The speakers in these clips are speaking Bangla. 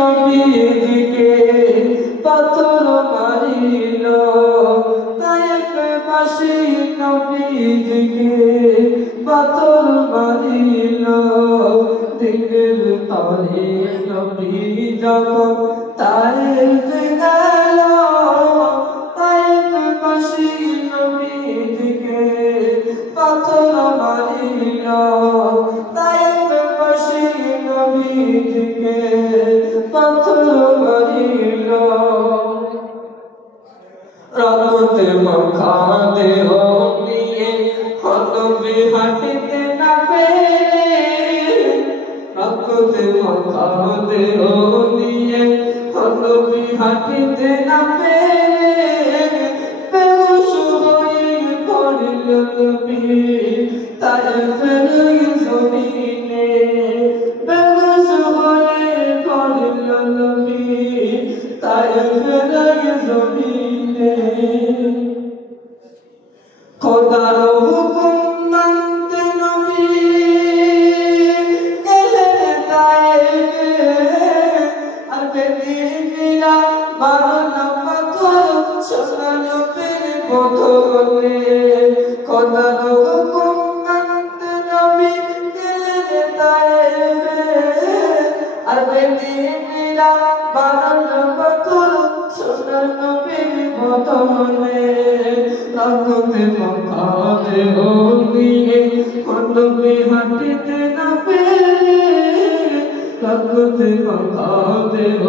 নবীজিকে পাথর মারিল তায়েফবাসী নবীজিকে পাথর মারিল দিলের তরে নবী যখন তায়েফে গেল তায়েফবাসী নবীজিকে পাথর মারিল তায়েফবাসী নবীজিকে পাথর মারিল রক্তে মাখা দেহ নিয়ে নবী হাঁটিতে না পেরে রক্তে মাখা দেহ নিয়ে নবী হাঁটিতে না পেরে বেহুশ হয়ে পড়ল নবী তায়েফের জমিনে বেহুশ হয়ে পড়ল নবী তায়েফের জমিনে খোদার হুকুম মানতে নবী গেলেন তায়েফে আর বেদিনীরা মারল পাথর সোনা নবীর বদলে খোদার হুকুম মানতে নবী গেলেন তায়েফে আর বেদিনীরা মারল পাথর সোনা নবীর বদলে রক্তে মাখা দেহ নিয়ে নবী হাঁটিতে না পেরে রক্তে মাখা দেহ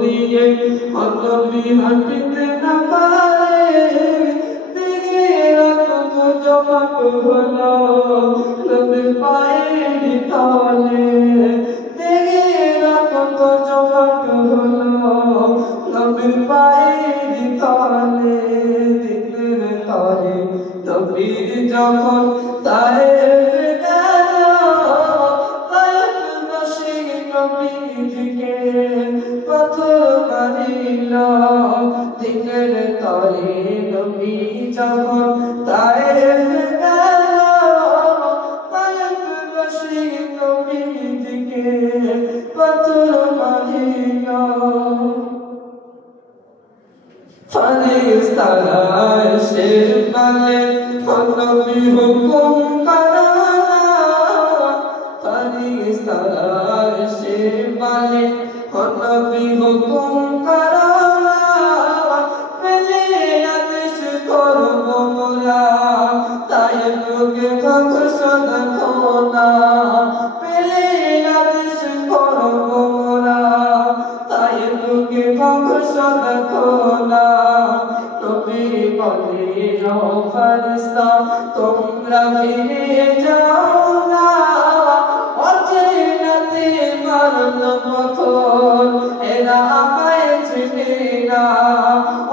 নিয়ে নবী হাঁটিতে না পারে দেখে রক্ত জমাট হলো নবীর পায়ের তলে দেখে রক্ত জমাট হলো নবীর পায়ের তলে নবীর যখন তায়েফে গেল তায়েফবাসী নবীজিকে পাথর মারিল দিনের তরে নবী যখন তায়েফে গেল তায়েফবাসী নবীজিকে পাথর মারিল ফরিস্তারা এসে বলে নবী হুকুম করো ফরিস্তারা এসে বলে নবী হুকুম করো পেলে আদেশ করব মোরা তায়েফকে ধ্বংস দেখো না পেলে আদেশ করব মোরা তায়েফকে ধ্বংস দেখো না নবী বলিল ফেরেশতা তোমরা ফিরে যাও না অচেনাতে মারল পাথর এরা আমায় চিনে না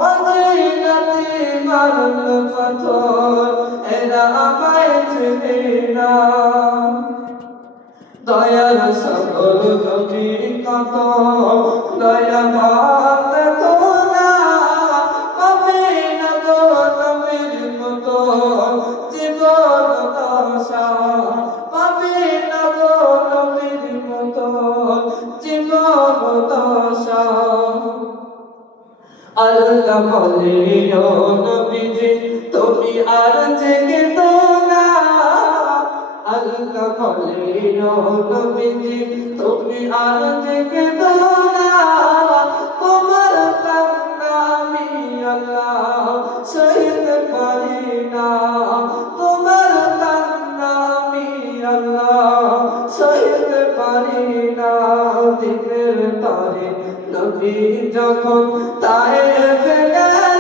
অচেনাতে মারল পাথর এরা আমায় চিনে না দয়ার সাগর নবী কত দয়া ভাত তোলা পাবে না তো নবীর মতো জীবন দশা পাবে না তো নবীর মতো জীবন দশা আল্লাহ বলে ও নবীজি তুমি আর জেগে তো না আল্লাহ বলে ও নবীজি তুমি আর জেগে তো না তোমার কান্না আমি আল্লাহ সইতে পারি না তোমার কান্না আমি আল্লাহ সইতে পারি না দিনের তারে নবী যখন তায়েফে গেল